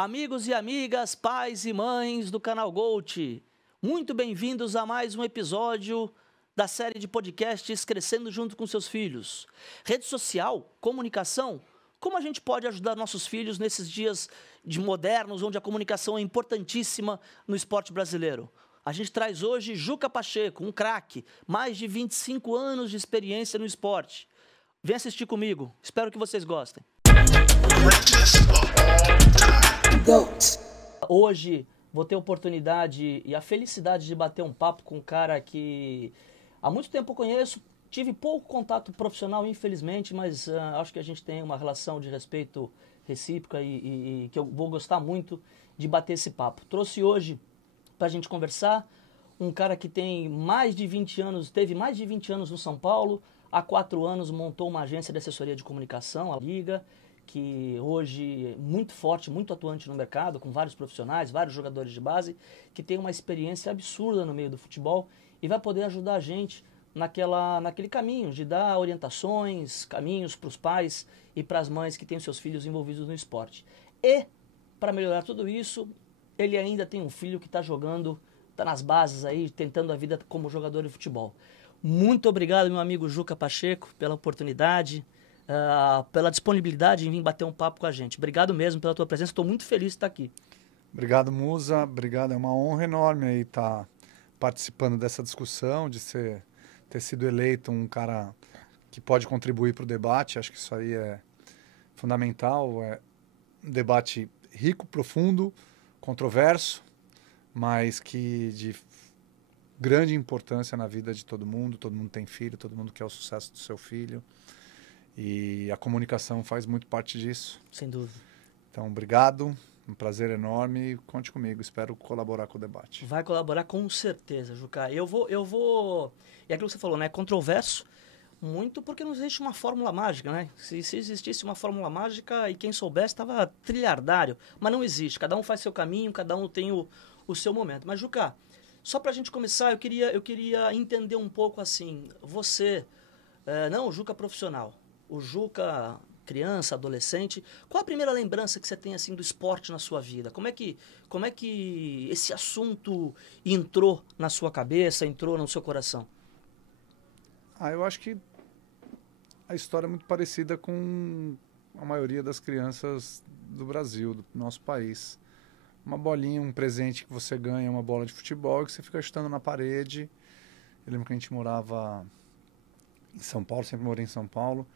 Amigos e amigas, pais e mães do canal Gold, muito bem-vindos a mais um episódio da série de podcasts Crescendo Junto com Seus Filhos. Rede social, comunicação, como a gente pode ajudar nossos filhos nesses dias de modernos, onde a comunicação é importantíssima no esporte brasileiro? A gente traz hoje Juca Pacheco, um craque, mais de 25 anos de experiência no esporte. Vem assistir comigo, espero que vocês gostem. Hoje vou ter a oportunidade e a felicidade de bater um papo com um cara que há muito tempo eu conheço. Tive pouco contato profissional, infelizmente, mas acho que a gente tem uma relação de respeito recíproca e que eu vou gostar muito de bater esse papo. Trouxe hoje para a gente conversar um cara que tem mais de 20 anos, teve mais de 20 anos no São Paulo, há 4 anos montou uma agência de assessoria de comunicação, a Liga, que hoje é muito forte, muito atuante no mercado, com vários profissionais, vários jogadores de base, que tem uma experiência absurda no meio do futebol e vai poder ajudar a gente naquele caminho de dar orientações, caminhos para os pais e para as mães que têm seus filhos envolvidos no esporte. E, para melhorar tudo isso, ele ainda tem um filho que está jogando, está nas bases aí, tentando a vida como jogador de futebol. Muito obrigado, meu amigo Juca Pacheco, pela oportunidade, pela disponibilidade em vir bater um papo com a gente. Obrigado mesmo pela tua presença, estou muito feliz de estar aqui. Obrigado, Musa. Obrigado, é uma honra enorme aí estar participando dessa discussão, de ter sido eleito um cara que pode contribuir para o debate. Acho que isso aí é fundamental. É um debate rico, profundo, controverso, mas que de grande importância na vida de todo mundo tem filho, todo mundo quer o sucesso do seu filho. E a comunicação faz muito parte disso. Sem dúvida. Então, obrigado. Um prazer enorme. Conte comigo. Espero colaborar com o debate. Vai colaborar com certeza, Juca. Eu vou... E aquilo que você falou, né? Controverso, muito porque não existe uma fórmula mágica, né? Se existisse uma fórmula mágica e quem soubesse estava trilhardário. Mas não existe. Cada um faz seu caminho, cada um tem o seu momento. Mas, Juca, só pra gente começar, eu queria entender um pouco assim. Você, não o Juca profissional, o Juca criança, adolescente, qual a primeira lembrança que você tem assim do esporte na sua vida? Como é que esse assunto entrou na sua cabeça, entrou no seu coração? Eu acho que a história é muito parecida com a maioria das crianças do Brasil, do nosso país. Uma bolinha, um presente que você ganha, uma bola de futebol, que você fica chutando na parede. Eu lembro que a gente morava em São Paulo, sempre morei em São Paulo,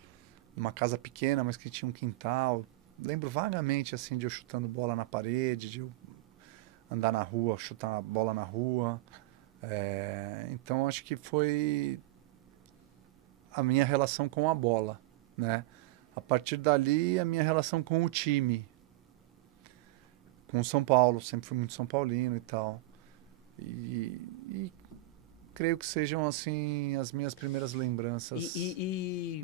numa casa pequena, mas que tinha um quintal. Lembro vagamente assim de eu chutando bola na parede, de eu andar na rua, chutar a bola na rua. Então acho que foi a minha relação com a bola, né? A partir dali, a minha relação com o time, com o São Paulo, sempre fui muito São Paulino e tal. E creio que sejam assim as minhas primeiras lembranças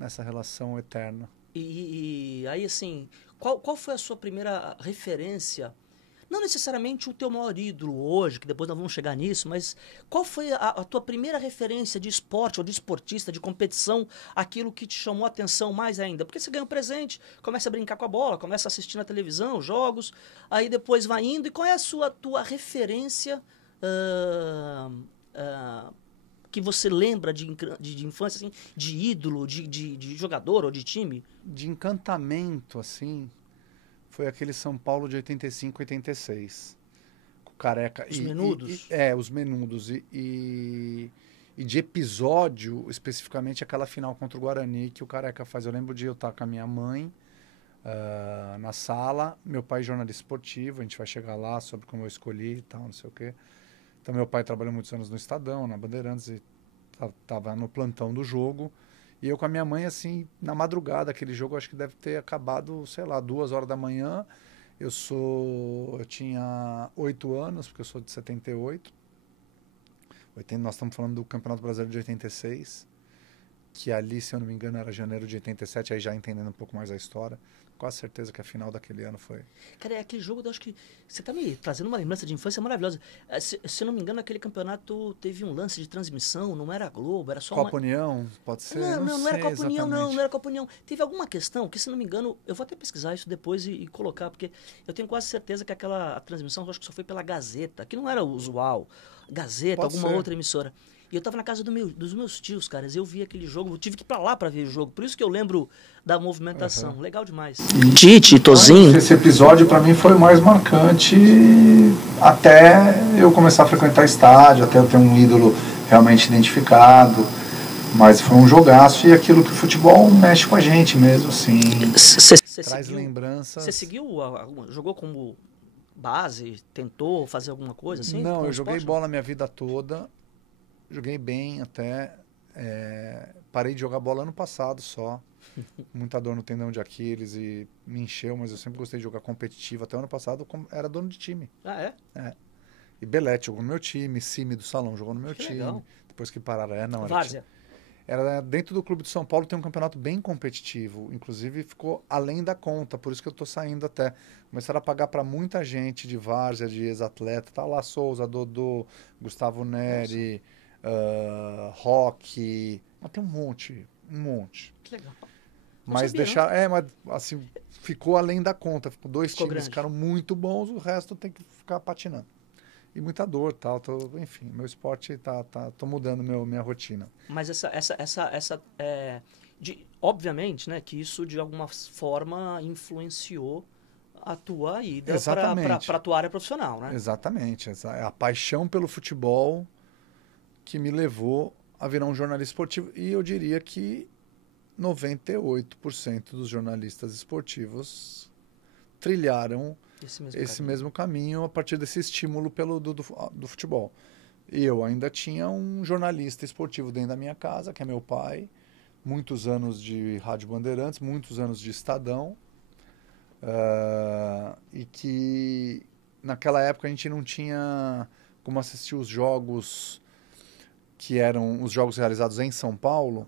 nessa relação eterna. E aí, assim, qual foi a sua primeira referência? Não necessariamente o teu maior ídolo hoje, que depois nós vamos chegar nisso, mas qual foi a tua primeira referência de esporte ou de esportista, de competição, aquilo que te chamou a atenção mais ainda? Porque você ganha um presente, começa a brincar com a bola, começa a assistir na televisão, jogos, aí depois vai indo. E qual é a tua referência que você lembra de infância, assim, de ídolo, de jogador ou de time? De encantamento, assim, foi aquele São Paulo de 85, 86. Com o Careca. Os menudos? Os menudos. E de episódio, especificamente aquela final contra o Guarani que o Careca faz. Eu lembro de eu estar com a minha mãe na sala, meu pai jornalista esportivo, a gente vai chegar lá sobre como eu escolhi e tal, não sei o quê. Então, meu pai trabalhou muitos anos no Estadão, na Bandeirantes, e estava no plantão do jogo. E eu com a minha mãe, assim, na madrugada, aquele jogo acho que deve ter acabado, sei lá, 2 horas da manhã. Eu tinha 8 anos, porque eu sou de 78. Nós estamos falando do Campeonato Brasileiro de 86. que ali, se eu não me engano, era janeiro de 87, aí já entendendo um pouco mais a história. Quase certeza que a final daquele ano foi. Cara, é aquele jogo, eu acho que você tá me trazendo uma lembrança de infância maravilhosa. Se eu não me engano, aquele campeonato teve um lance de transmissão, não era a Globo, era só Copa União, pode ser? Não era sei Copa União, exatamente. não era Copa União. Teve alguma questão que, se não me engano, eu vou até pesquisar isso depois e colocar, porque eu tenho quase certeza que a transmissão, eu acho que só foi pela Gazeta, que não era usual. Gazeta, Pode alguma ser. outra emissora. E eu tava na casa dos meus tios, caras, eu vi aquele jogo, eu tive que ir pra lá pra ver o jogo, por isso que eu lembro da movimentação. Legal demais. Tite, Tozinho. Esse episódio para mim foi o mais marcante até eu começar a frequentar estádio, até eu ter um ídolo realmente identificado. Mas foi um jogaço e aquilo que o futebol mexe com a gente mesmo, assim. Traz lembranças. Você seguiu, jogou como base, tentou fazer alguma coisa assim? Não, eu joguei bola minha vida toda. Joguei bem até. Parei de jogar bola ano passado só. Muita dor no tendão de Aquiles e me encheu, mas eu sempre gostei de jogar competitivo. Até o ano passado era dono de time. Ah, é? É. E Belete jogou no meu time, Cime do Salão jogou no meu time. Legal. Depois que pararam, não era. Várzea. Era dentro do Clube de São Paulo, tem um campeonato bem competitivo. Inclusive ficou além da conta, por isso que eu tô saindo até. Começaram a pagar para muita gente de várzea, de ex-atleta. Tá lá Souza, Dodô, Gustavo Neri, Roque. Mas tem um monte. Que legal. Mas mas assim, ficou além da conta. Ficou dois times grande. Ficaram muito bons, o resto tem que ficar patinando. E muita dor, tal, enfim, meu esporte tô mudando minha rotina. Mas obviamente, né, que isso de alguma forma influenciou a tua ida para a tua área profissional, né? Exatamente, é a paixão pelo futebol que me levou a virar um jornalista esportivo. E eu diria que 98% dos jornalistas esportivos trilharam esse mesmo caminho a partir desse estímulo do futebol. E eu ainda tinha um jornalista esportivo dentro da minha casa, que é meu pai, muitos anos de Rádio Bandeirantes, muitos anos de Estadão, e que naquela época a gente não tinha como assistir os jogos que eram os jogos realizados em São Paulo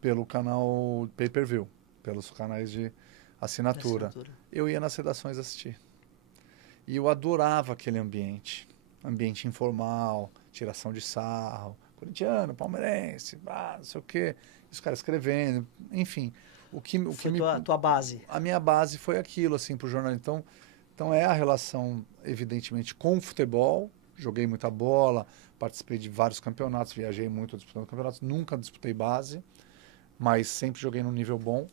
pelo canal Pay-Per-View, pelos canais de assinatura. Eu ia nas redações assistir. E eu adorava aquele ambiente informal, tiração de sarro, corintiano, palmeirense, não sei o quê, os caras escrevendo, enfim. Tua base. A minha base foi aquilo, assim, pro jornalismo. Então é a relação, evidentemente, com o futebol. Joguei muita bola, participei de vários campeonatos, viajei muito disputando campeonatos, nunca disputei base, mas sempre joguei num nível bom.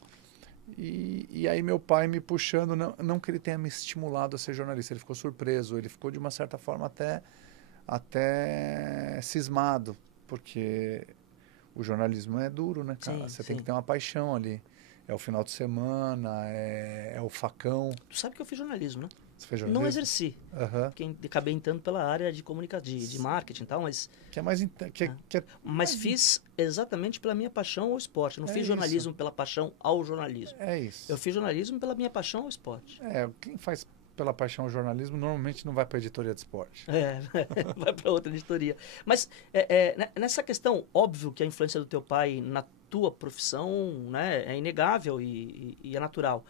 E aí meu pai me puxando, não que ele tenha me estimulado a ser jornalista, ele ficou surpreso, ele ficou de uma certa forma até cismado, porque o jornalismo é duro, né, cara? Você tem que ter uma paixão ali. É o final de semana, é o facão. Tu sabe que eu fiz jornalismo, né? Você fez jornalismo? Não exerci. Acabei entrando pela área de comunicação, de marketing e tal, mas... Mas fiz exatamente pela minha paixão ao esporte. Eu não fiz jornalismo pela paixão ao jornalismo. É isso. Eu fiz jornalismo pela minha paixão ao esporte. Quem faz pela paixão ao jornalismo normalmente não vai para a editoria de esporte. Vai para outra editoria. Mas nessa questão, óbvio que a influência do teu pai na tua profissão, né, é inegável e é natural.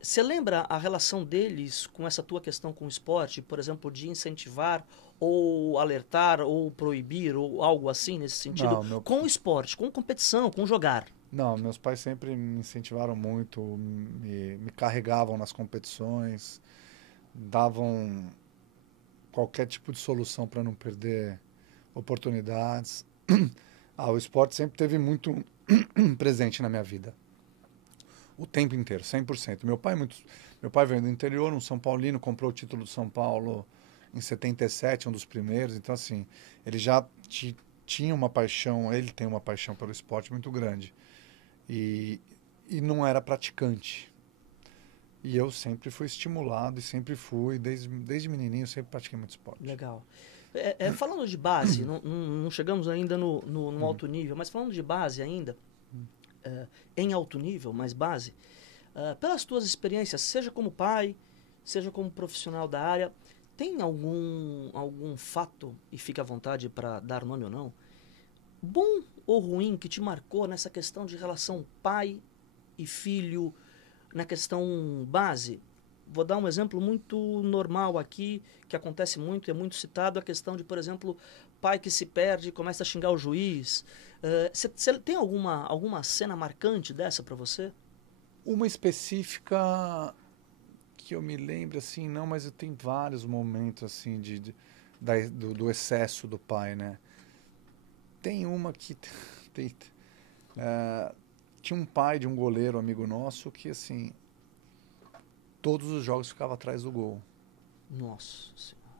Você lembra a relação deles com essa tua questão com o esporte, por exemplo, de incentivar ou alertar ou proibir ou algo assim nesse sentido? Não, com o esporte, com competição, com jogar. Não, meus pais sempre me incentivaram muito, me carregavam nas competições, davam qualquer tipo de solução para não perder oportunidades. O esporte sempre teve muito presente na minha vida. O tempo inteiro, 100%. Meu pai veio do interior, um São Paulino, comprou o título do São Paulo em 77, um dos primeiros. Então, assim, ele já tinha uma paixão, ele tem uma paixão pelo esporte muito grande. E não era praticante. E eu sempre fui estimulado e sempre fui, desde menininho, sempre pratiquei muito esporte. Legal. Falando de base, não chegamos ainda no alto nível, mas falando de base ainda, em alto nível, mas base, pelas tuas experiências, seja como pai, seja como profissional da área, tem algum fato, e fica à vontade para dar nome ou não, bom ou ruim que te marcou nessa questão de relação pai e filho, na questão base? Vou dar um exemplo muito normal aqui, que acontece muito, é muito citado, a questão de, por exemplo, pai que se perde e começa a xingar o juiz. Você tem alguma cena marcante dessa para você? Uma específica que eu me lembro, assim, não, mas eu tenho vários momentos, assim, do excesso do pai, né? Tem uma que... tinha um pai de um goleiro amigo nosso que, assim, todos os jogos ficava atrás do gol. Nossa Senhora.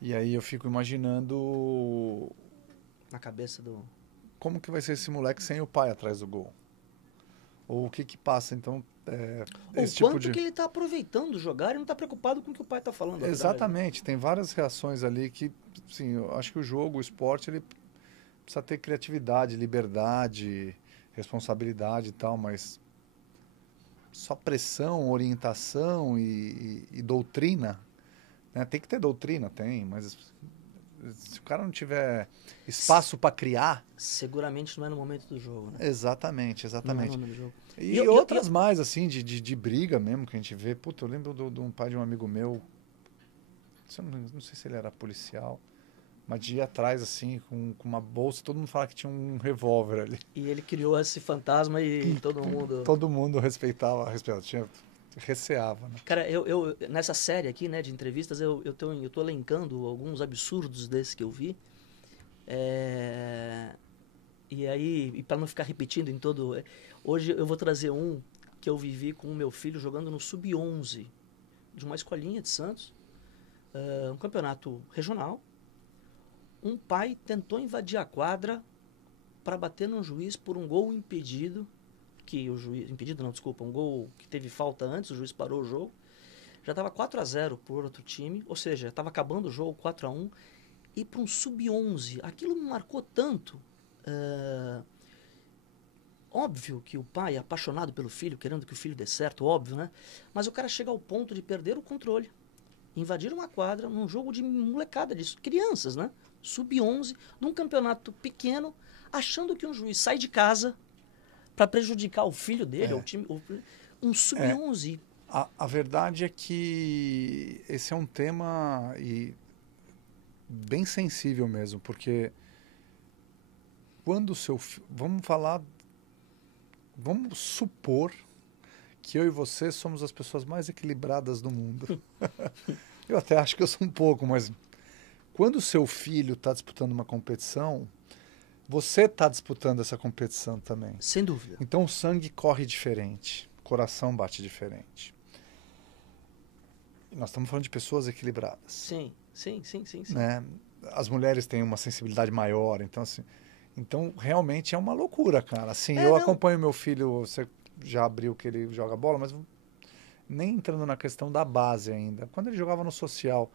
E aí eu fico imaginando... Na cabeça do... Como que vai ser esse moleque sem o pai atrás do gol? Ou o que que passa, então... Ou quanto que ele está aproveitando jogar e não está preocupado com o que o pai está falando. Exatamente. Tem várias reações ali que, sim, eu acho que o jogo, o esporte, ele precisa ter criatividade, liberdade, responsabilidade e tal, mas só pressão, orientação e doutrina, né? Tem que ter doutrina, tem, mas se o cara não tiver espaço para criar... Seguramente não é no momento do jogo, né? Exatamente, exatamente. Não é no momento do jogo. E outras mais, assim, de briga mesmo que a gente vê. Puta, eu lembro de um pai de um amigo meu, não sei se ele era policial, mas de ir atrás, assim, com uma bolsa, todo mundo fala que tinha um revólver ali. E ele criou esse fantasma e todo mundo... Todo mundo respeitava, receava, né? Cara, nessa série aqui, né, de entrevistas, eu tô elencando alguns absurdos desses que eu vi. E aí, para não ficar repetindo em todo... Hoje eu vou trazer um que eu vivi com o meu filho jogando no Sub-11 de uma escolinha de Santos, um campeonato regional. Um pai tentou invadir a quadra para bater no juiz por um gol impedido, um gol que teve falta antes, o juiz parou o jogo. Já estava 4-0 por outro time, ou seja, estava acabando o jogo 4-1, e para um Sub-11, aquilo me marcou tanto. Óbvio que o pai é apaixonado pelo filho, querendo que o filho dê certo, óbvio, né? Mas o cara chega ao ponto de perder o controle, invadir uma quadra num jogo de molecada disso, crianças, né? Sub-11, num campeonato pequeno, achando que um juiz sai de casa para prejudicar o filho dele, o time, um Sub-11. A verdade é que esse é um tema bem sensível mesmo, porque quando o seu filho... Vamos supor que eu e você somos as pessoas mais equilibradas do mundo. Eu até acho que eu sou um pouco, mas quando o seu filho está disputando uma competição, você está disputando essa competição também. Sem dúvida. Então o sangue corre diferente, o coração bate diferente. E nós estamos falando de pessoas equilibradas. Sim. Né? As mulheres têm uma sensibilidade maior, então assim... Então, realmente é uma loucura, cara. Assim, eu acompanho meu filho, você já abriu que ele joga bola, mas nem entrando na questão da base ainda. Quando ele jogava no social,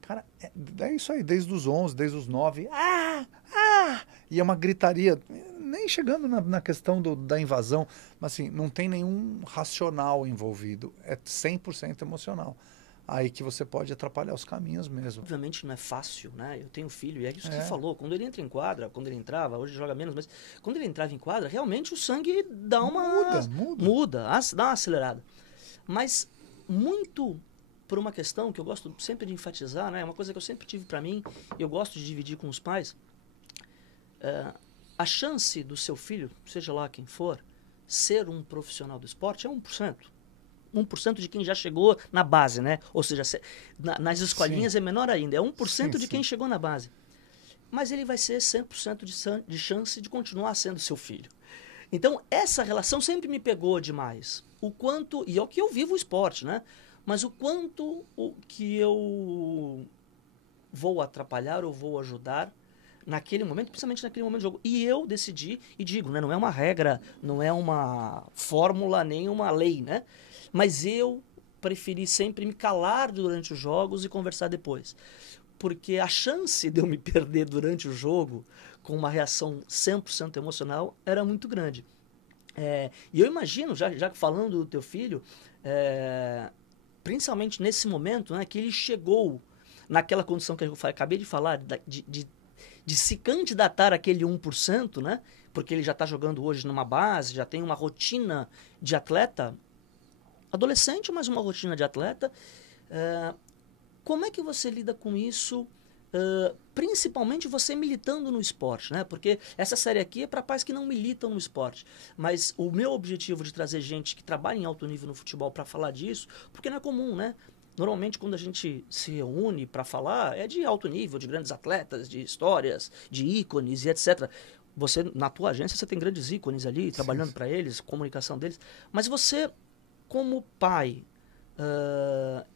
cara, é isso aí, desde os 11, desde os 9, e é uma gritaria, nem chegando na questão da invasão, mas assim, não tem nenhum racional envolvido, é 100% emocional. Aí que você pode atrapalhar os caminhos mesmo. Obviamente não é fácil, né? Eu tenho filho, e é isso que você falou. Quando ele entra em quadra, quando ele entrava, hoje joga menos, mas quando ele entrava em quadra, realmente o sangue dá uma... Muda, dá uma acelerada. Mas muito por uma questão que eu gosto sempre de enfatizar, né? Uma coisa que eu sempre tive para mim, e eu gosto de dividir com os pais, a chance do seu filho, seja lá quem for, ser um profissional do esporte é 1%. 1% de quem já chegou na base, né? Ou seja, nas escolinhas é menor ainda. É 1% de quem chegou na base. Mas ele vai ser 100% de chance de continuar sendo seu filho. Então, essa relação sempre me pegou demais. O quanto... E é o que eu vivo o esporte, né? Mas o quanto que eu vou atrapalhar ou vou ajudar naquele momento, principalmente naquele momento do jogo. E eu decidi, e digo, né? Não é uma regra, não é uma fórmula, nem uma lei, né? Mas eu preferi sempre me calar durante os jogos e conversar depois. Porque a chance de eu me perder durante o jogo com uma reação 100% emocional era muito grande. E eu imagino, já falando do teu filho, principalmente nesse momento, né, que ele chegou naquela condição que eu acabei de falar, de de se candidatar àquele 1%, né? Porque ele já está jogando hoje numa base, já tem uma rotina de atleta, adolescente, mas uma rotina de atleta. Como é que você lida com isso, principalmente você militando no esporte, né? Porque essa série aqui é para pais que não militam no esporte. Mas o meu objetivo de trazer gente que trabalha em alto nível no futebol para falar disso, porque não é comum, né? Normalmente, quando a gente se reúne para falar, é de alto nível, de grandes atletas, de histórias, de ícones e etc. Você, na tua agência, você tem grandes ícones ali, trabalhando para eles, comunicação deles. Mas você, como pai,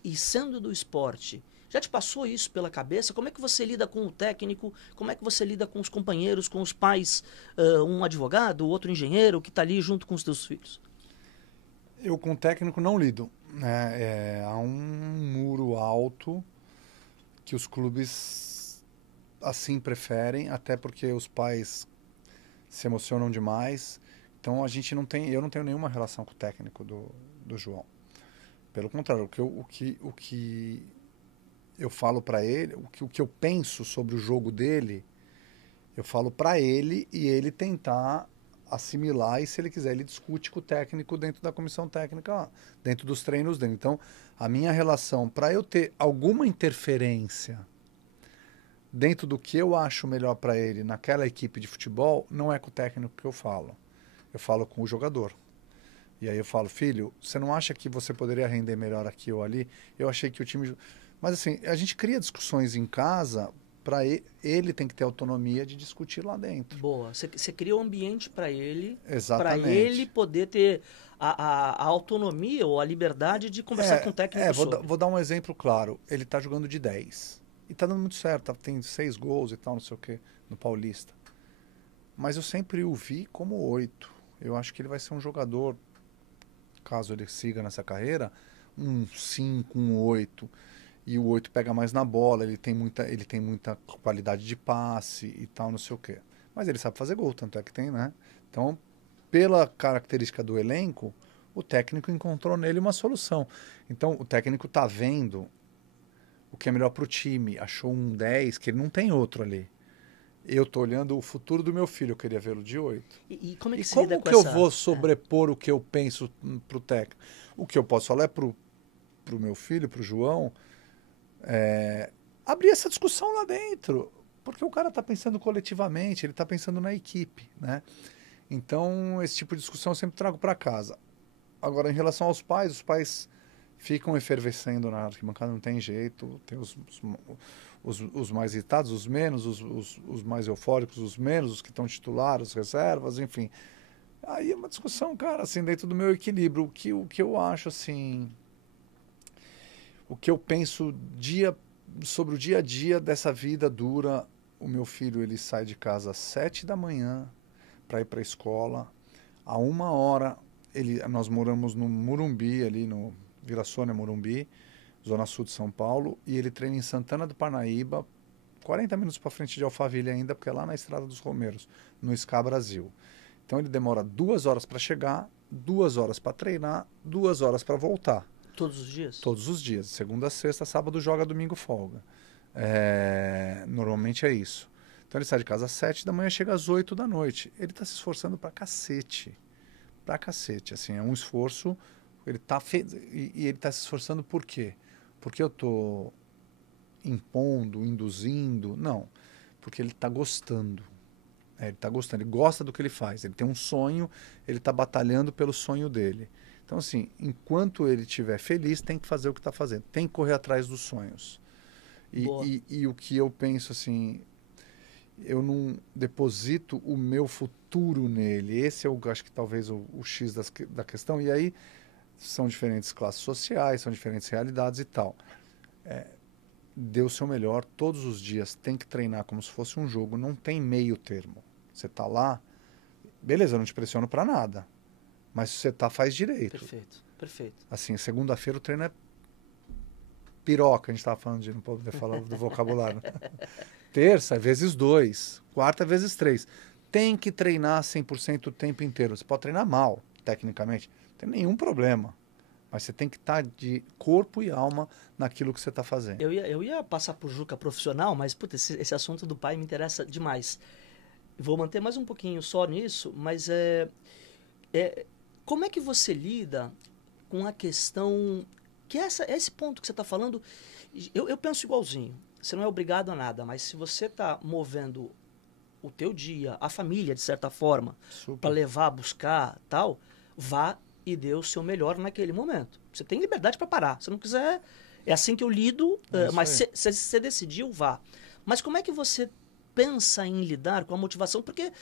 e sendo do esporte, já te passou isso pela cabeça? Como é que você lida com o técnico? Como é que você lida com os companheiros, com os pais? Um advogado, outro engenheiro que está ali junto com os teus filhos? Eu com o técnico não lido, né? Há um muro alto que os clubes assim preferem, até porque os pais se emocionam demais. Então eu não tenho nenhuma relação com o técnico do João. Pelo contrário, o que eu falo para ele, o que eu penso sobre o jogo dele, eu falo para ele e ele tentar assimilar, e se ele quiser, ele discute com o técnico dentro da comissão técnica, dentro dos treinos dele. Então, a minha relação, para eu ter alguma interferência dentro do que eu acho melhor para ele naquela equipe de futebol, não é com o técnico que eu falo com o jogador. E aí eu falo, filho, você não acha que você poderia render melhor aqui ou ali? Eu achei que o time... Mas assim, a gente cria discussões em casa, para ele tem que ter autonomia de discutir lá dentro. Boa. Você cria um ambiente para ele, Exatamente. para ele poder ter a autonomia ou a liberdade de conversar com o técnico sobre. Vou dar um exemplo claro. Ele está jogando de 10. E está dando muito certo. Tem 6 gols e tal, não sei o quê, no Paulista. Mas eu sempre o vi como 8. Eu acho que ele vai ser um jogador, caso ele siga nessa carreira, um 5, um 8. E o 8 pega mais na bola, ele tem muita qualidade de passe e tal, não sei o quê. Mas ele sabe fazer gol, tanto é que tem, né? Então, pela característica do elenco, o técnico encontrou nele uma solução. Então, o técnico tá vendo o que é melhor para o time, achou um 10, que ele não tem outro ali. Eu tô olhando o futuro do meu filho, eu queria vê-lo de 8. E como é que E se como lida com que essa... eu vou sobrepor o que eu penso pro técnico? O que eu posso falar é pro meu filho, pro João, abrir essa discussão lá dentro, porque o cara está pensando coletivamente, ele está pensando na equipe, né? Então, esse tipo de discussão eu sempre trago para casa. Agora, em relação aos pais, os pais ficam efervescendo na arquibancada, não tem jeito, tem os mais irritados, os menos, os mais eufóricos, os menos, os que estão titulares, os reservas, enfim. Aí é uma discussão, cara, assim, dentro do meu equilíbrio, o que eu acho, assim... O que eu penso sobre o dia a dia dessa vida dura. O meu filho, ele sai de casa às 7 da manhã para ir para a escola. A 1h, nós moramos no Morumbi, ali no Vila Sônia, Morumbi, zona sul de São Paulo, e ele treina em Santana do Parnaíba, 40 minutos para frente de Alphaville ainda, porque é lá na Estrada dos Romeiros, no SCA Brasil. Então ele demora 2 horas para chegar, 2 horas para treinar, 2 horas para voltar. Todos os dias? Todos os dias. Segunda, sexta, sábado joga, domingo folga. Normalmente é isso. Então ele sai de casa às 7 da manhã, chega às 8 da noite. Ele está se esforçando pra cacete. Pra cacete. Assim, é um esforço. Ele e ele está se esforçando por quê? Porque eu estou impondo, induzindo? Não. Porque ele está gostando. Ele está gostando. Ele gosta do que ele faz. Ele tem um sonho, ele está batalhando pelo sonho dele. Então, assim, enquanto ele estiver feliz, tem que fazer o que está fazendo. Tem que correr atrás dos sonhos. E o que eu penso, assim, eu não deposito o meu futuro nele. Esse eu acho que talvez o X da questão. E aí são diferentes classes sociais, são diferentes realidades e tal. Dê o seu melhor todos os dias. Tem que treinar como se fosse um jogo. Não tem meio termo. Você está lá, beleza, eu não te pressiono para nada. Mas se você faz direito. Perfeito, perfeito. Assim, segunda-feira o treino é piroca, a gente estava falando de não poder falar do vocabulário. Terça, vezes 2. Quarta, vezes 3. Tem que treinar 100% o tempo inteiro. Você pode treinar mal, tecnicamente. Não tem nenhum problema. Mas você tem que estar de corpo e alma naquilo que você está fazendo. Eu ia passar por Juca profissional, mas puta, esse assunto do pai me interessa demais. Vou manter mais um pouquinho só nisso, mas como é que você lida com a questão que esse ponto que você está falando, eu penso igualzinho. Você não é obrigado a nada, mas se você está movendo o teu dia, a família, de certa forma, para levar, buscar, tal, vá e dê o seu melhor naquele momento. Você tem liberdade para parar. Se não quiser, é assim que eu lido, mas se você decidiu, vá. Mas como é que você pensa em lidar com a motivação? Porque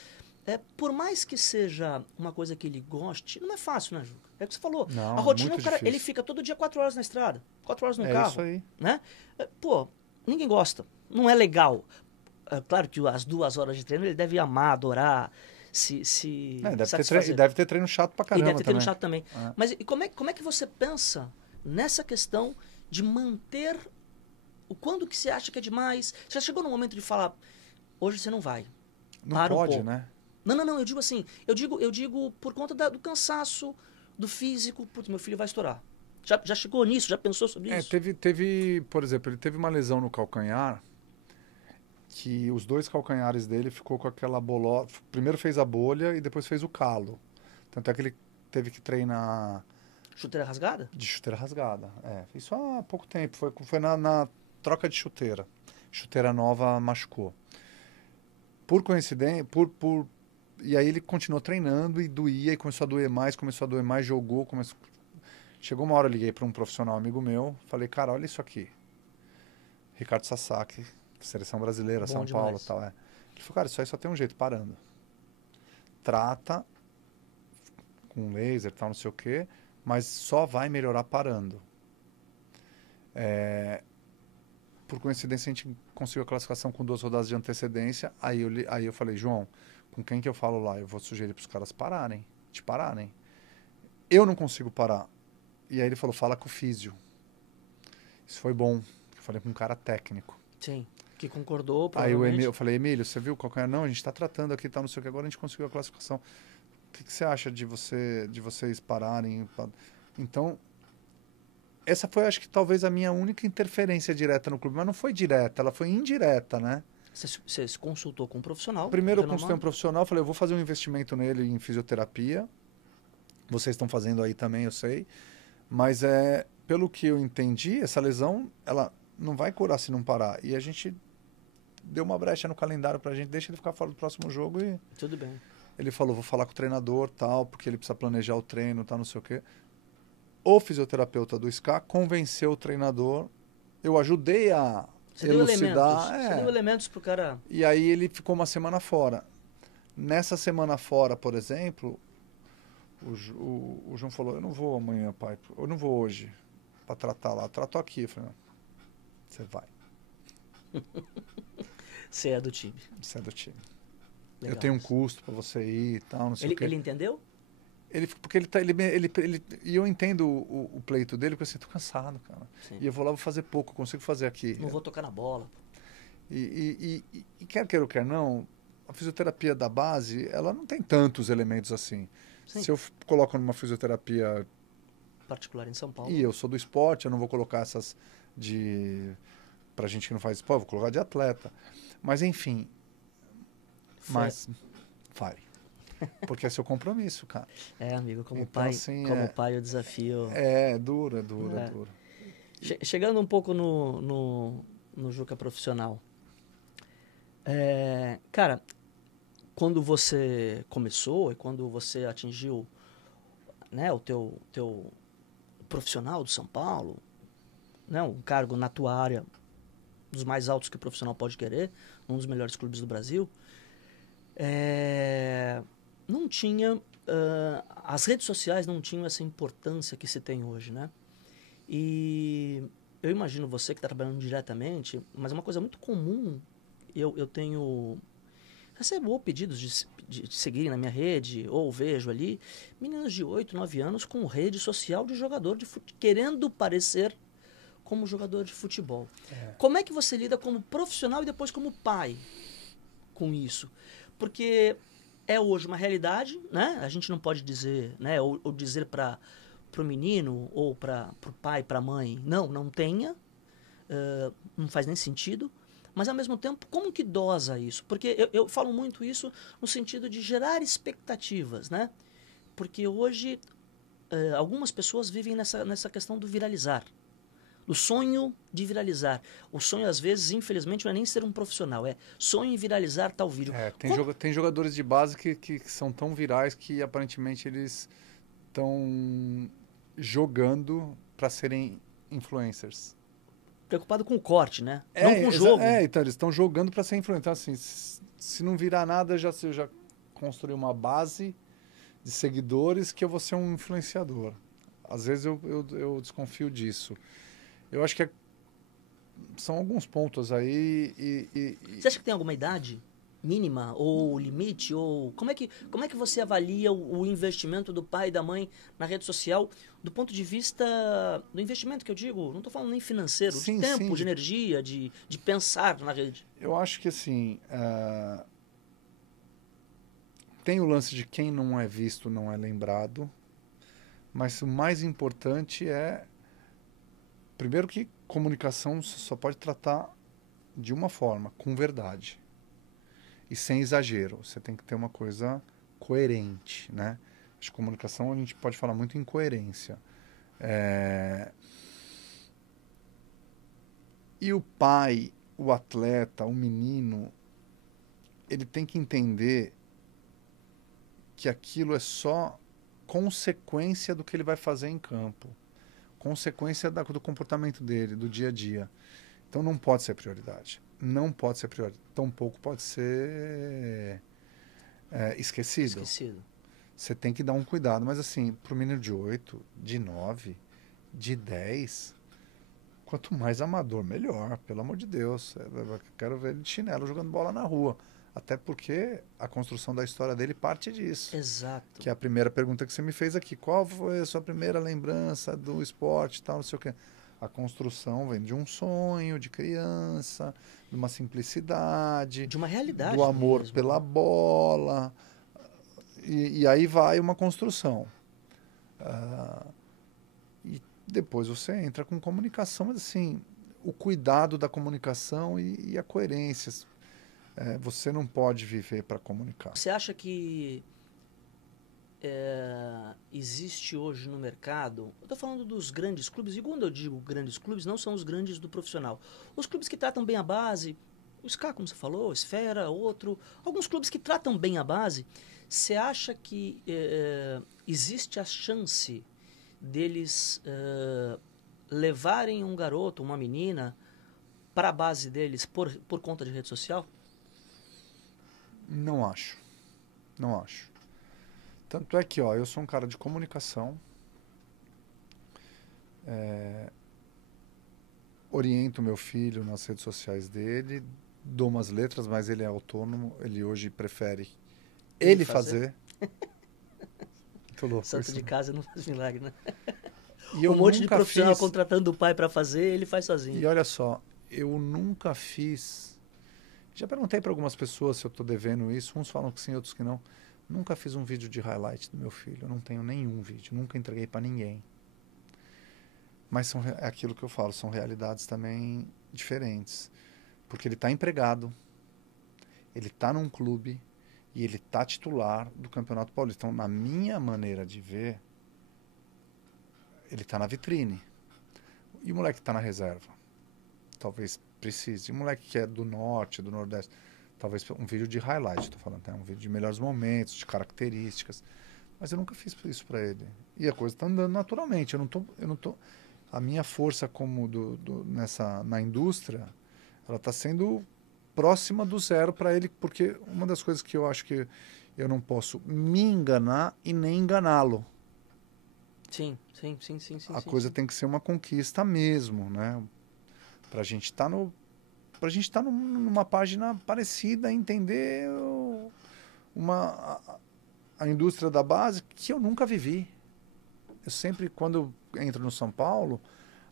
por mais que seja uma coisa que ele goste, não é fácil, né, Juca? É o que você falou. Não, a rotina, muito o cara, difícil. ele fica todo dia 4 horas na estrada, 4 horas no É carro. isso aí. Né? Pô, ninguém gosta. Não é legal. Claro que as 2 horas de treino ele deve amar, adorar, deve ter treino chato pra caramba. E deve ter treino chato também. É. Mas e como é que você pensa nessa questão de manter quando que você acha que é demais? Você já chegou no momento de falar, hoje você não vai. Não Para pode, um pouco. né? Não, eu digo assim, eu digo por conta do cansaço, do físico, putz, meu filho vai estourar. Já chegou nisso? Já pensou sobre isso? Teve, por exemplo, ele teve uma lesão no calcanhar, que os 2 calcanhares dele ficou com aquela bolota. Primeiro fez a bolha e depois fez o calo. Tanto é que ele teve que treinar Chuteira rasgada? de chuteira rasgada. Isso há pouco tempo. Foi na troca de chuteira. Chuteira nova machucou. Por coincidência, e aí ele continuou treinando e doía, e começou a doer mais, jogou, Chegou uma hora, eu liguei para um profissional amigo meu, falei, cara, olha isso aqui. Ricardo Sasaki, seleção brasileira, Bom São demais. Paulo e tal. Ele falou, cara, isso aí só tem um jeito, parando. Trata com laser e tal, não sei o quê, mas só vai melhorar parando. Por coincidência, a gente conseguiu a classificação com 2 rodadas de antecedência. Aí eu falei, João, com quem que eu falo lá? Eu vou sugerir para os caras te pararem. Eu não consigo parar. E aí ele falou, fala com o físio. Isso foi bom. Eu falei com um cara técnico. Sim, que concordou, Aí provavelmente. eu falei, Emílio, você viu o calcanhar? Não, a gente está tratando aqui, tal, não sei o que. Agora a gente conseguiu a classificação. O que você acha de vocês pararem? Então, essa foi, acho que, talvez a minha única interferência direta no clube. Mas não foi direta, ela foi indireta, né? Você se consultou com um profissional? Primeiro eu consultei um profissional, falei, eu vou fazer um investimento nele em fisioterapia. Vocês estão fazendo aí também, eu sei. Mas, pelo que eu entendi, essa lesão, ela não vai curar se não parar. E a gente deu uma brecha no calendário pra gente, deixa ele ficar fora do próximo jogo e... Tudo bem. Ele falou, vou falar com o treinador, tal, porque ele precisa planejar o treino, tal, não sei o quê. O fisioterapeuta do SCA convenceu o treinador. Eu ajudei a elucidar. Você deu elementos pro cara... E aí ele ficou uma semana fora. Nessa semana fora, por exemplo, o João falou, eu não vou amanhã, pai. Eu não vou hoje para tratar lá. Tratou aqui. Eu falei, não, você vai. Você é do time. Você é do time. Legal. Eu tenho um custo para você ir e tal, não sei o quê. Ele entendeu? Porque e eu entendo o pleito dele, porque assim, eu tô cansado, cara. Sim. E eu vou lá, vou fazer pouco, eu consigo fazer aqui. Não vou tocar na bola. E quer queira ou quer não, a fisioterapia da base, ela não tem tantos elementos assim. Sim. Se eu coloco numa fisioterapia... Particular em São Paulo. E eu sou do esporte, eu não vou colocar essas pra gente que não faz esporte, eu vou colocar de atleta. Mas enfim... Mas vai. Porque é seu compromisso, cara. Amigo, como então, pai, assim, pai o desafio... É duro. Chegando um pouco no Juca profissional. Cara, quando você começou e quando você atingiu, né, o teu profissional do São Paulo, né, um cargo na tua área dos mais altos que o profissional pode querer, um dos melhores clubes do Brasil, não tinha... as redes sociais não tinham essa importância que se tem hoje, né? E eu imagino você que está trabalhando diretamente, mas uma coisa muito comum, eu recebo pedidos de seguirem na minha rede, ou vejo ali, meninos de 8, 9 anos com rede social de jogador de futebol, querendo parecer como jogador de futebol. Como é que você lida como profissional e depois como pai com isso? Porque é hoje uma realidade, né? A gente não pode dizer, né? Ou dizer para para o menino ou para o pai, para a mãe, não tenha, não faz nem sentido, mas ao mesmo tempo, como que dosa isso? Porque eu falo muito isso no sentido de gerar expectativas, né? Porque hoje algumas pessoas vivem nessa questão do viralizar. O sonho de viralizar. O sonho, às vezes, infelizmente, não é nem ser um profissional, é sonho em viralizar tal vídeo. Tem jogadores de base que são tão virais que aparentemente eles estão jogando para serem influencers. Preocupado com o corte, né? Não com o jogo. Então eles estão jogando para ser influencer. Então, assim, se não virar nada, eu já construí uma base de seguidores que eu vou ser um influenciador. Às vezes eu desconfio disso. Eu acho que são alguns pontos aí Você acha que tem alguma idade mínima ou limite? Ou como é que você avalia o investimento do pai e da mãe na rede social do ponto de vista do investimento que eu digo? Não estou falando nem financeiro, de tempo, de energia, de pensar na rede. Eu acho que assim, tem o lance de quem não é visto não é lembrado, mas o mais importante é primeiro que comunicação só pode tratar de uma forma, com verdade. E sem exagero. Você tem que ter uma coisa coerente, né? Acho que comunicação a gente pode falar muito em coerência. E o pai, o atleta, o menino, ele tem que entender que aquilo é só consequência do que ele vai fazer em campo. Consequência do comportamento dele, do dia a dia. Então não pode ser prioridade. Não pode ser prioridade. Tampouco pode ser esquecido. Você tem que dar um cuidado. Mas assim, para o menino de 8, de 9, de 10, quanto mais amador, melhor. Pelo amor de Deus. Eu quero ver ele de chinelo jogando bola na rua. Até porque a construção da história dele parte disso. Exato. Que é a primeira pergunta que você me fez aqui. Qual foi a sua primeira lembrança do esporte e tal, não sei o quê. A construção vem de um sonho de criança, de uma simplicidade. De uma realidade do amor mesmo, pela bola. E aí vai uma construção. E depois você entra com comunicação, mas assim, o cuidado da comunicação e a coerência. Você não pode viver para comunicar. Você acha que existe hoje no mercado, eu estou falando dos grandes clubes, e quando eu digo grandes clubes, não são os grandes do profissional. Os clubes que tratam bem a base, o SCA, como você falou, Esfera, outro, alguns clubes que tratam bem a base, você acha que existe a chance deles levarem um garoto, uma menina, para a base deles por conta de rede social? Não acho. Não acho. Tanto é que, eu sou um cara de comunicação, oriento meu filho nas redes sociais dele, dou umas letras, mas ele é autônomo, ele hoje prefere ele fazer. Muito louco. Santo isso, de casa não faz milagre, né? E eu um monte de nunca profissional fiz... contratando o pai para fazer, ele faz sozinho. E olha só, eu nunca fiz... Já perguntei para algumas pessoas se eu estou devendo isso, uns falam que sim, outros que não. Nunca fiz um vídeo de highlight do meu filho, eu não tenho nenhum vídeo, nunca entreguei para ninguém. Mas é aquilo que eu falo, são realidades também diferentes. Porque ele está empregado, ele está num clube e ele está titular do Campeonato Paulista. Então, na minha maneira de ver, ele está na vitrine. E o moleque está na reserva? Talvez precise. E o moleque que é do norte, do nordeste, talvez um vídeo de highlight, estou falando, um vídeo de melhores momentos, de características. Mas eu nunca fiz isso para ele. E a coisa está andando naturalmente. Eu não tô. A minha força como na indústria, ela está sendo próxima do zero para ele, porque uma das coisas que eu acho que eu não posso me enganar e nem enganá-lo. Sim. A coisa tem que ser uma conquista mesmo, né? Pra gente estar numa página parecida, entender a indústria da base que eu nunca vivi. Eu sempre, quando eu entro no São Paulo,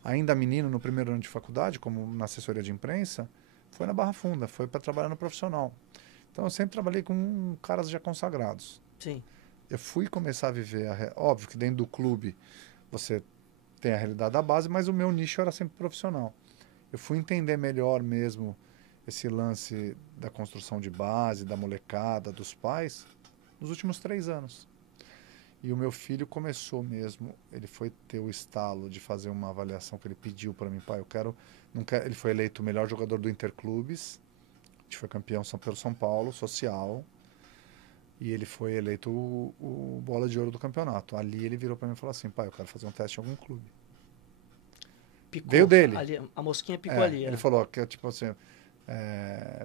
ainda menino no primeiro ano de faculdade, como na assessoria de imprensa, foi na Barra Funda, foi para trabalhar no profissional. Então eu sempre trabalhei com caras já consagrados. Sim. Eu fui começar a viver, óbvio que dentro do clube, você tem a realidade da base, mas o meu nicho era sempre profissional. Eu fui entender melhor mesmo esse lance da construção de base, da molecada, dos pais, nos últimos 3 anos. E o meu filho começou mesmo, ele foi ter o estalo de fazer uma avaliação que ele pediu para mim, pai, eu quero, não quero, ele foi eleito o melhor jogador do Interclubes, a gente foi campeão pelo São Paulo, social, e ele foi eleito o bola de ouro do campeonato. Ali ele virou para mim e falou assim, pai, eu quero fazer um teste em algum clube. Picou, Veio dele. Ali, a mosquinha picou ali. Ele falou que tipo assim,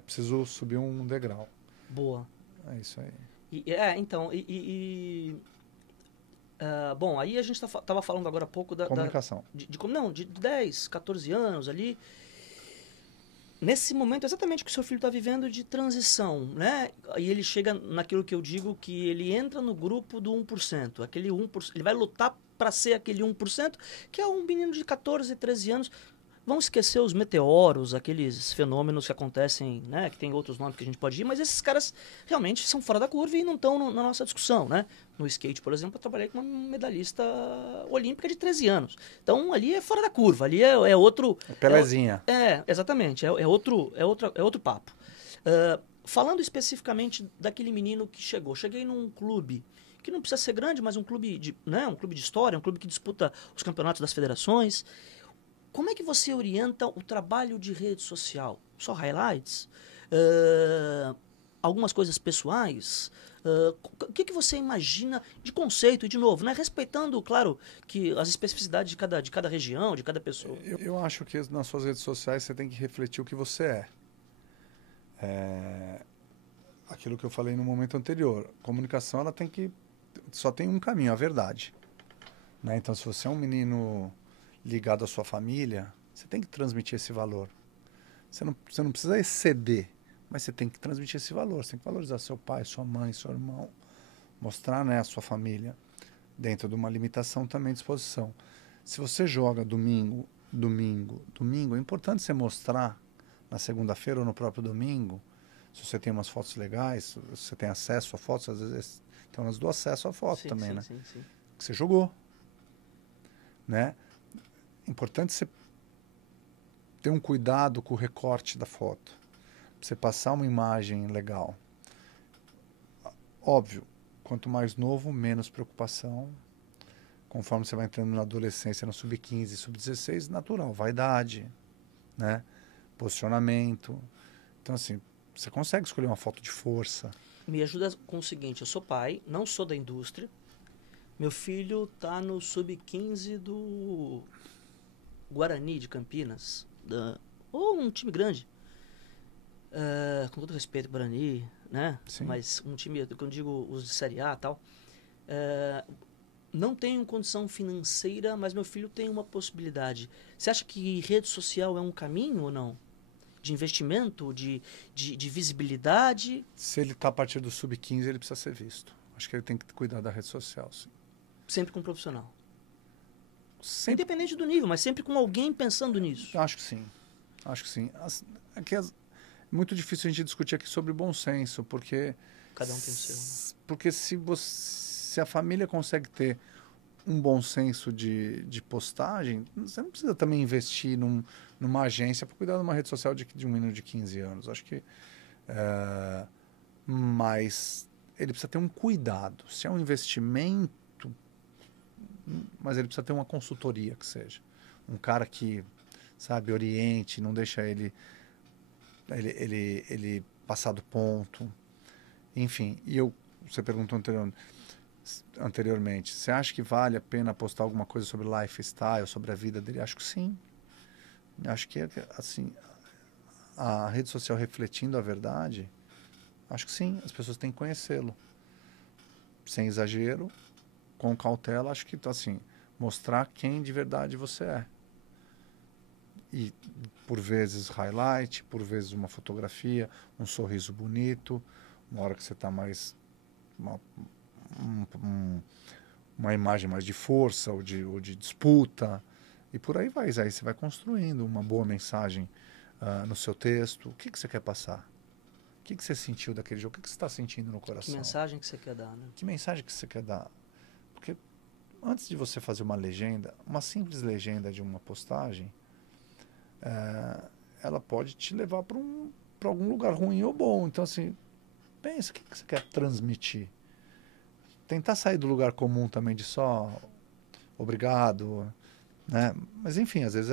preciso subir um degrau. Boa. É isso aí. Então, bom, aí a gente estava falando agora há pouco Comunicação. De 10, 14 anos ali. Nesse momento, exatamente o que o seu filho está vivendo de transição, né? E ele chega naquilo que eu digo que ele entra no grupo do 1%. Aquele 1%, ele vai lutar para ser aquele 1%, que é um menino de 14, 13 anos. Vamos esquecer os meteoros, aqueles fenômenos que acontecem, né, que tem outros nomes que a gente pode ir, mas esses caras realmente são fora da curva e não estão na nossa discussão, né? No skate, por exemplo, eu trabalhei com uma medalhista olímpica de 13 anos. Então, ali é fora da curva, ali é outro... Pelezinha. Exatamente, é outro papo. Falando especificamente daquele menino que cheguei num clube que não precisa ser grande, mas um clube de história, um clube que disputa os campeonatos das federações. Como é que você orienta o trabalho de rede social? Só highlights? Algumas coisas pessoais? O que você imagina de conceito, e de novo, né? Respeitando, claro, que as especificidades de cada região, de cada pessoa. Eu acho que nas suas redes sociais você tem que refletir o que você é. Aquilo que eu falei no momento anterior. Comunicação, ela só tem um caminho, a verdade. Né? Então, se você é um menino ligado à sua família, você tem que transmitir esse valor. Você não precisa exceder, mas você tem que transmitir esse valor. Você tem que valorizar seu pai, sua mãe, seu irmão. Mostrar, né, a sua família dentro de uma limitação também de exposição. Se você joga domingo, é importante você mostrar na segunda-feira ou no próprio domingo, se você tem umas fotos legais, se você tem acesso a fotos, às vezes tem umas do acesso a foto também, né? Sim. Que você jogou, né? Importante você ter um cuidado com o recorte da foto. Pra você passar uma imagem legal. Óbvio, quanto mais novo, menos preocupação. Conforme você vai entrando na adolescência, no sub-15, sub-16, natural, vaidade, né? Posicionamento. Então, assim, você consegue escolher uma foto de força. Me ajuda com o seguinte, eu sou pai, não sou da indústria. Meu filho tá no sub-15 do Guarani de Campinas, ou um time grande, com todo respeito ao Guarani, né? Sim. Mas um time, quando eu digo os de Série A e tal, não tenho condição financeira, mas meu filho tem uma possibilidade. Você acha que rede social é um caminho ou não? De investimento, de visibilidade? Se ele está a partir do sub-15, ele precisa ser visto. Acho que ele tem que cuidar da rede social, sim. Sempre com um profissional? Sempre. Independente do nível, mas sempre com alguém pensando nisso. Acho que sim. É muito difícil a gente discutir aqui sobre bom senso, porque... Cada um tem o seu. Porque se a família consegue ter um bom senso de postagem, você não precisa também investir numa agência para cuidar de uma rede social de um menino de 15 anos. Acho que... mas ele precisa ter um cuidado. Se é um investimento, mas ele precisa ter uma consultoria que seja. Um cara que, sabe, oriente, não deixa ele passar do ponto. Enfim, você perguntou anteriormente, você acha que vale a pena postar alguma coisa sobre lifestyle, sobre a vida dele? Acho que sim. Acho que, assim, a rede social refletindo a verdade, acho que sim, as pessoas têm que conhecê-lo. Sem exagero, com cautela, acho que, assim, mostrar quem de verdade você é. E, por vezes, highlight, por vezes uma fotografia, um sorriso bonito, uma hora que você está mais... Uma imagem mais de força ou de disputa, e por aí vai. Aí você vai construindo uma boa mensagem no seu texto. O que você quer passar? O que você sentiu daquele jogo? O que você está sentindo no coração? Que mensagem que você quer dar, né? Que mensagem que você quer dar? Porque antes de você fazer uma legenda, uma simples legenda de uma postagem, ela pode te levar para algum lugar ruim ou bom. Então, assim, pensa, o que você quer transmitir? Tentar sair do lugar comum também de só obrigado, né? Mas, enfim, às vezes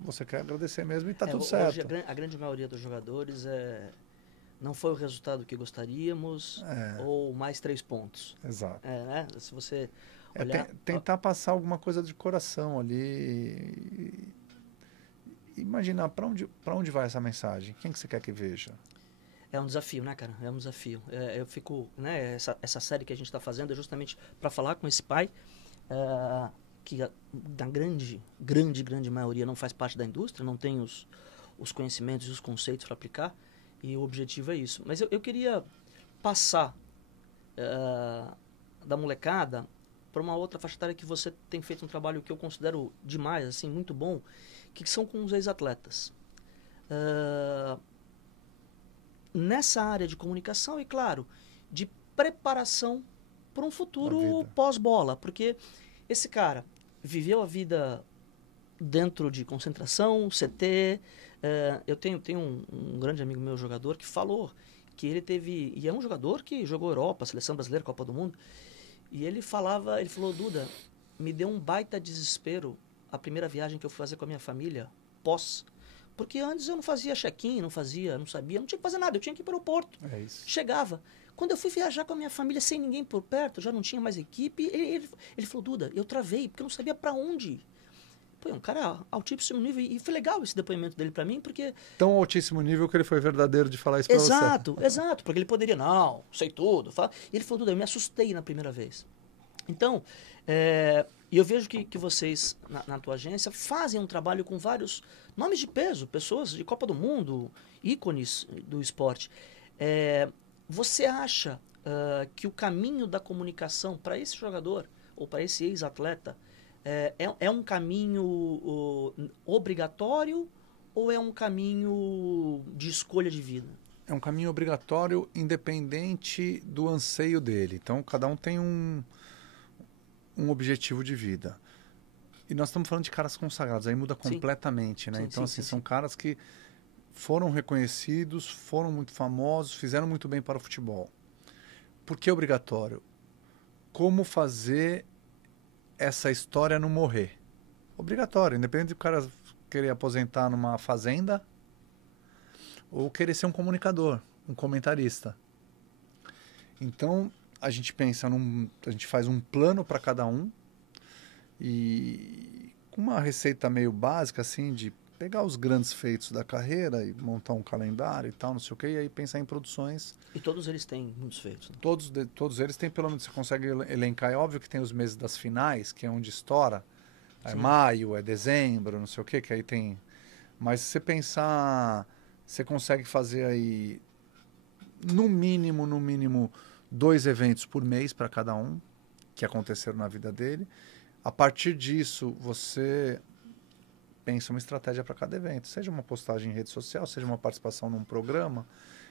você quer agradecer mesmo e tá tudo certo. Hoje a grande maioria dos jogadores não foi o resultado que gostaríamos ou mais 3 pontos. Exato. Né? Se você olhar... tentar passar alguma coisa de coração ali. Imaginar para onde vai essa mensagem. Quem que você quer que veja? É um desafio, né, cara? É um desafio. Eu fico... Né, essa série que a gente está fazendo é justamente para falar com esse pai que na grande maioria não faz parte da indústria, não tem os conhecimentos e os conceitos para aplicar. E o objetivo é isso. Mas eu queria passar da molecada para uma outra faixa etária que você tem feito um trabalho que eu considero demais, assim, muito bom, que são com os ex-atletas. Nessa área de comunicação e, claro, de preparação para um futuro pós-bola. Porque esse cara viveu a vida dentro de concentração, CT... eu tenho um grande amigo meu, jogador, que falou que ele teve... E é um jogador que jogou Europa, Seleção Brasileira, Copa do Mundo. E ele falou, Duda, me deu um baita desespero a primeira viagem que eu fui fazer com a minha família, pós. Porque antes eu não fazia check-in, não sabia, não tinha que fazer nada, eu tinha que ir para o aeroporto. É isso. Chegava. Quando eu fui viajar com a minha família sem ninguém por perto, já não tinha mais equipe, ele falou, Duda, eu travei, porque eu não sabia para onde ir. Pô, é um cara altíssimo nível, e foi legal esse depoimento dele para mim, porque... Tão altíssimo nível que ele foi verdadeiro de falar isso para você. Exato, porque ele poderia, não, sei tudo. E ele falou, Duda, eu me assustei na primeira vez. Então, e eu vejo que vocês, na tua agência, fazem um trabalho com vários nomes de peso, pessoas de Copa do Mundo, ícones do esporte. Você acha que o caminho da comunicação para esse jogador, ou para esse ex-atleta, é um caminho obrigatório ou é um caminho de escolha de vida? É um caminho obrigatório, independente do anseio dele. Então, cada um tem um objetivo de vida. E nós estamos falando de caras consagrados, aí muda completamente, né? Então, são caras que foram reconhecidos, foram muito famosos, fizeram muito bem para o futebol. Por que obrigatório? Como fazer essa história não morrer? Obrigatório, independente do cara querer aposentar numa fazenda ou querer ser um comunicador, um comentarista. Então, a gente pensa a gente faz um plano para cada um e com uma receita meio básica, assim, de pegar os grandes feitos da carreira e montar um calendário e tal, não sei o quê, e aí pensar em produções. E todos eles têm muitos feitos, né? Todos eles têm, pelo menos, você consegue elencar. É óbvio que tem os meses das finais, que é onde estoura. É maio, é dezembro, não sei o quê, que aí tem... Mas se você pensar, você consegue fazer aí, no mínimo, 2 eventos por mês para cada um, que aconteceram na vida dele. A partir disso, você pensa uma estratégia para cada evento, seja uma postagem em rede social, seja uma participação num programa.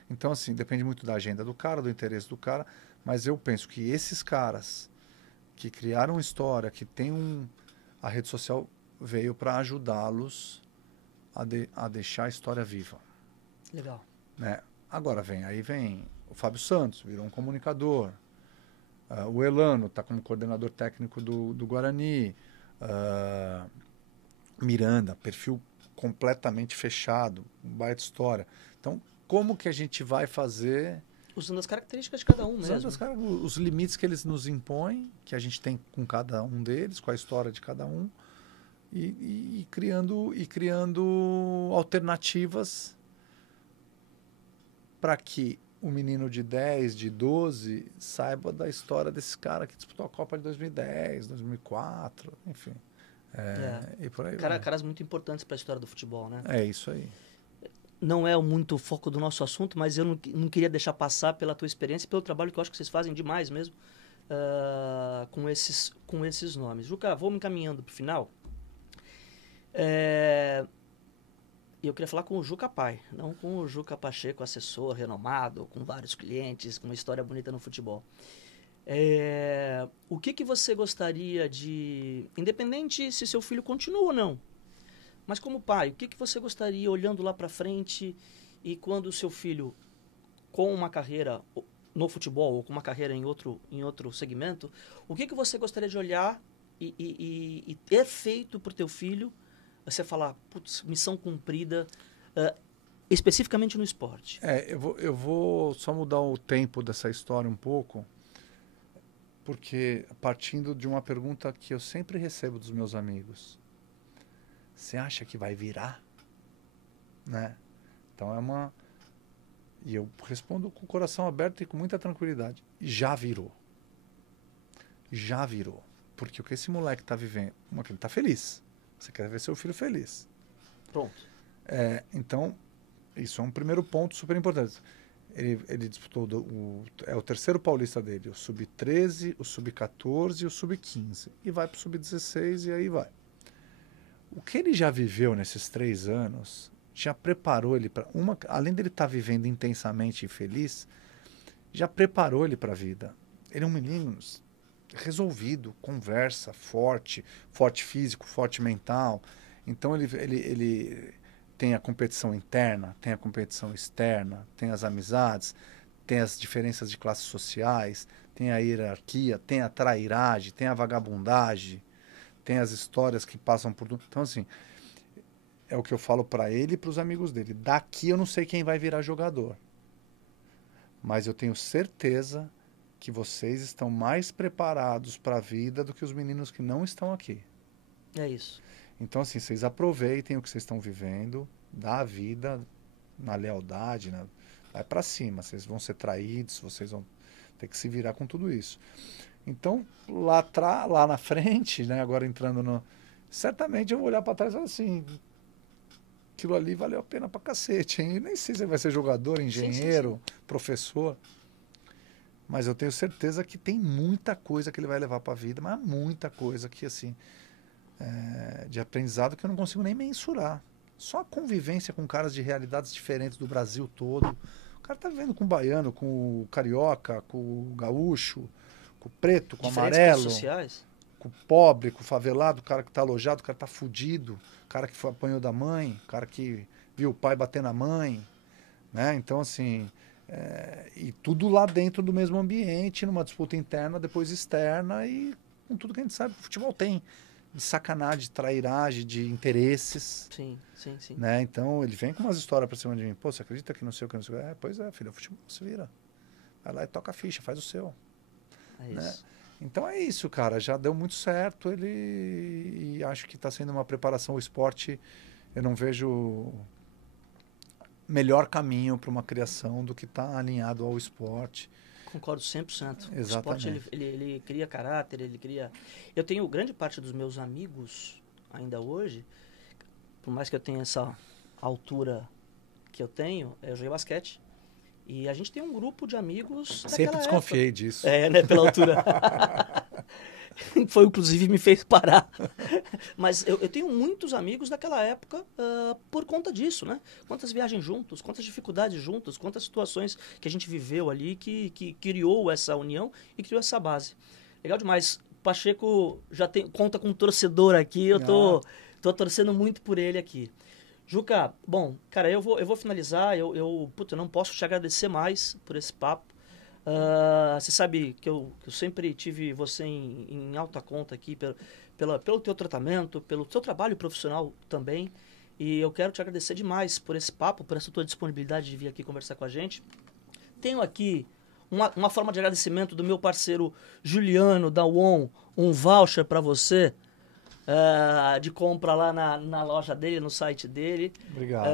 Então, assim, depende muito da agenda do cara, do interesse do cara, mas eu penso que esses caras que criaram história, que tem a rede social veio para ajudá-los a deixar a história viva. Legal. Né? Agora vem o Fábio Santos, virou um comunicador. O Elano está como coordenador técnico do Guarani. Miranda, perfil completamente fechado, baita história. Então, como que a gente vai fazer... Usando as características de cada um mesmo. Usando os limites que eles nos impõem, que a gente tem com cada um deles, com a história de cada um, e criando alternativas para que o menino de 10, de 12, saiba da história desse cara que disputou a Copa de 2010, 2004, enfim. E por aí vai. Caras muito importantes para a história do futebol, né? É isso aí. Não é muito o foco do nosso assunto, mas eu não queria deixar passar pela tua experiência e pelo trabalho que eu acho que vocês fazem demais mesmo com esses nomes. Juca, vou me encaminhando para o final. E eu queria falar com o Juca pai, não com o Juca Pacheco, assessor renomado, com vários clientes, com uma história bonita no futebol. O que que você gostaria de... Independente se seu filho continua ou não, mas como pai, o que que você gostaria, olhando lá para frente, e quando o seu filho, com uma carreira no futebol ou com uma carreira em outro segmento, o que que você gostaria de olhar e ter feito para o teu filho, você falar, putz, missão cumprida, especificamente no esporte? Eu vou só mudar o tempo dessa história um pouco, porque partindo de uma pergunta que eu sempre recebo dos meus amigos. Você acha que vai virar? Né? Então é uma... E eu respondo com o coração aberto e com muita tranquilidade. Já virou. Já virou. Porque o que esse moleque está vivendo... Uma que ele está feliz. Você quer ver seu filho feliz. Pronto. Então, isso é um primeiro ponto super importante. Ele disputou é o terceiro paulista dele. O Sub-13, o Sub-14 e o Sub-15. E vai para o Sub-16 e aí vai. O que ele já viveu nesses 3 anos já preparou ele para além dele estar vivendo intensamente e feliz, já preparou ele para a vida. Ele é um menino resolvido, conversa, forte físico, forte mental. Então ele tem a competição interna, tem a competição externa, tem as amizades, tem as diferenças de classes sociais, tem a hierarquia, tem a trairagem, tem a vagabundagem, tem as histórias que passam por... Então, assim, é o que eu falo para ele e para os amigos dele. Daqui eu não sei quem vai virar jogador. Mas eu tenho certeza que vocês estão mais preparados para a vida do que os meninos que não estão aqui. É isso. Então, assim, vocês aproveitem o que vocês estão vivendo, da vida, na lealdade, vai para cima. Vocês vão ser traídos, vocês vão ter que se virar com tudo isso. Então, lá na frente, né, agora entrando no... Certamente eu vou olhar para trás e falar assim... Aquilo ali valeu a pena pra cacete, hein? Nem sei se ele vai ser jogador, engenheiro, sim. Professor. Mas eu tenho certeza que tem muita coisa que ele vai levar pra vida, mas muita coisa que, assim, de aprendizado que eu não consigo nem mensurar. Só a convivência com caras de realidades diferentes do Brasil todo. O cara tá vivendo com o baiano, com o carioca, com o gaúcho, com o preto, com o amarelo. Sociais? Com o pobre, com o favelado, o cara que tá alojado, o cara que tá fudido, o cara que apanhou da mãe, o cara que viu o pai bater na mãe, né? Então, assim, e tudo lá dentro do mesmo ambiente, numa disputa interna, depois externa, e com tudo que a gente sabe que o futebol tem, de sacanagem, de trairagem, de interesses. Sim, sim, sim. Né? Então, ele vem com umas histórias pra cima de mim. Pô, você acredita que não sei o que, não sei o que? Pois é, filho, o futebol se vira. Vai lá e toca a ficha, faz o seu. É né? isso. Então é isso, cara. Já deu muito certo. E acho que está sendo uma preparação. O esporte, eu não vejo melhor caminho para uma criação do que estar alinhado ao esporte. Concordo 100%. Exatamente. O esporte, ele cria caráter, ele cria... Eu tenho grande parte dos meus amigos, ainda hoje, por mais que eu tenha essa altura que eu tenho, eu joguei basquete. E a gente tem um grupo de amigos Sempre desconfiei disso. Né, pela altura. Foi, inclusive, me fez parar. Mas eu tenho muitos amigos daquela época por conta disso, né? Quantas viagens juntos, quantas dificuldades juntos, quantas situações que a gente viveu ali que criou essa união e criou essa base. Legal demais. Pacheco já conta com um torcedor aqui, eu tô torcendo muito por ele aqui. Juca, bom, cara, eu vou finalizar, eu não posso te agradecer mais por esse papo. Você sabe que eu sempre tive você em alta conta aqui pelo teu tratamento, pelo teu trabalho profissional também. E eu quero te agradecer demais por esse papo, por essa tua disponibilidade de vir aqui conversar com a gente. Tenho aqui uma forma de agradecimento do meu parceiro Juliano, da UON, um voucher para você. De compra lá na loja dele, no site dele. Obrigado.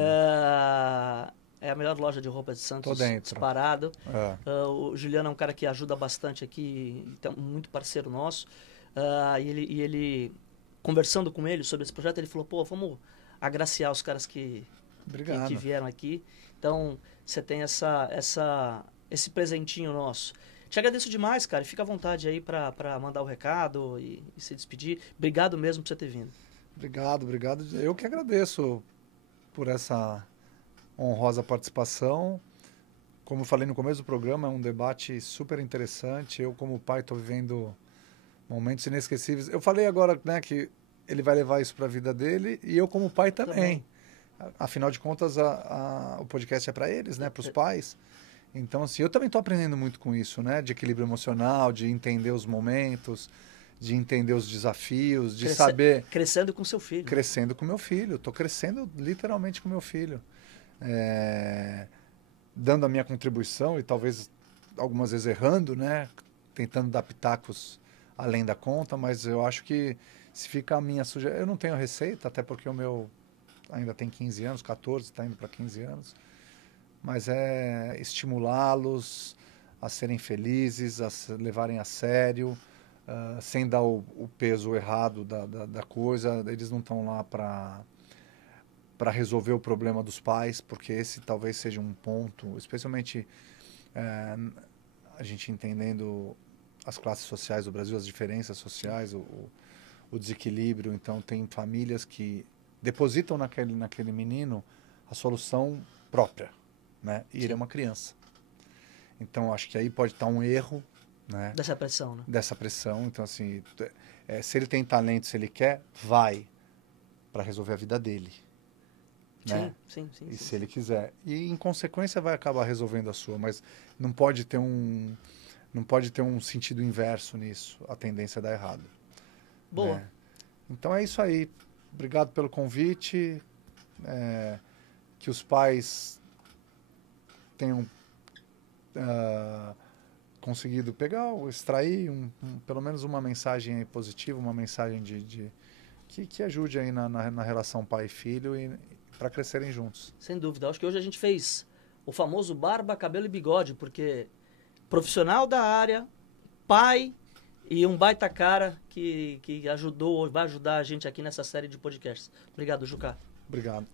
É a melhor loja de roupa de Santos. Tô dentro. Disparado. O Juliano é um cara que ajuda bastante aqui, então, muito parceiro nosso. E ele, conversando com ele sobre esse projeto, ele falou, pô, vamos agraciar os caras que vieram aqui. Então, você tem esse presentinho nosso. Te agradeço demais, cara. Fica à vontade aí para mandar o recado e se despedir. Obrigado mesmo por você ter vindo. Obrigado. Eu que agradeço por essa honrosa participação. como eu falei no começo do programa, é um debate super interessante. Eu, como pai, estou vivendo momentos inesquecíveis. Eu falei agora, né, que ele vai levar isso para a vida dele e eu, como pai, também. Afinal de contas, o podcast é para eles, né, para os pais. Então, assim, eu também estou aprendendo muito com isso, né, de equilíbrio emocional, de entender os momentos, de entender os desafios, de saber... Crescendo com seu filho. Crescendo com meu filho. Estou crescendo literalmente com meu filho. Dando a minha contribuição e talvez algumas vezes errando, né? Tentando dar pitacos além da conta, mas eu acho que se fica a minha sugestão... Eu não tenho receita, até porque o meu ainda tem 15 anos, 14, está indo para 15 anos, mas é estimulá-los a serem felizes, a se levarem a sério, sem dar o peso errado da coisa. Eles não estão lá para resolver o problema dos pais, porque esse talvez seja um ponto, especialmente a gente entendendo as classes sociais do Brasil, as diferenças sociais, o desequilíbrio. Então, tem famílias que depositam naquele menino a solução própria, né? E ele é uma criança. Então, acho que aí pode estar um erro, né? Dessa pressão, né? Dessa pressão. Então, assim, se ele tem talento, se ele quer, vai para resolver a vida dele. Né? Sim. Se ele quiser. E, em consequência, vai acabar resolvendo a sua. Mas não pode ter um sentido inverso nisso. A tendência é dar errado. Boa. Né? Então, é isso aí. Obrigado pelo convite. Que os pais tenham conseguido pegar ou extrair pelo menos uma mensagem aí positiva, uma mensagem que ajude aí na relação pai e filho e para crescerem juntos. Sem dúvida. Acho que hoje a gente fez o famoso barba, cabelo e bigode, porque profissional da área, pai e um baita cara que ajudou, vai ajudar a gente aqui nessa série de podcasts. Obrigado, Juca. Obrigado.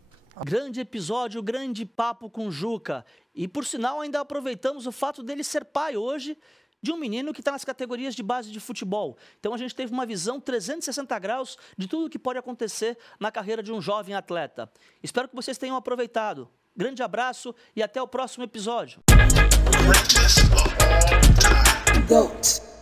Grande episódio, grande papo com o Juca. E, por sinal, ainda aproveitamos o fato dele ser pai hoje de um menino que está nas categorias de base de futebol. Então, a gente teve uma visão 360 graus de tudo o que pode acontecer na carreira de um jovem atleta. Espero que vocês tenham aproveitado. Grande abraço e até o próximo episódio. GOAT.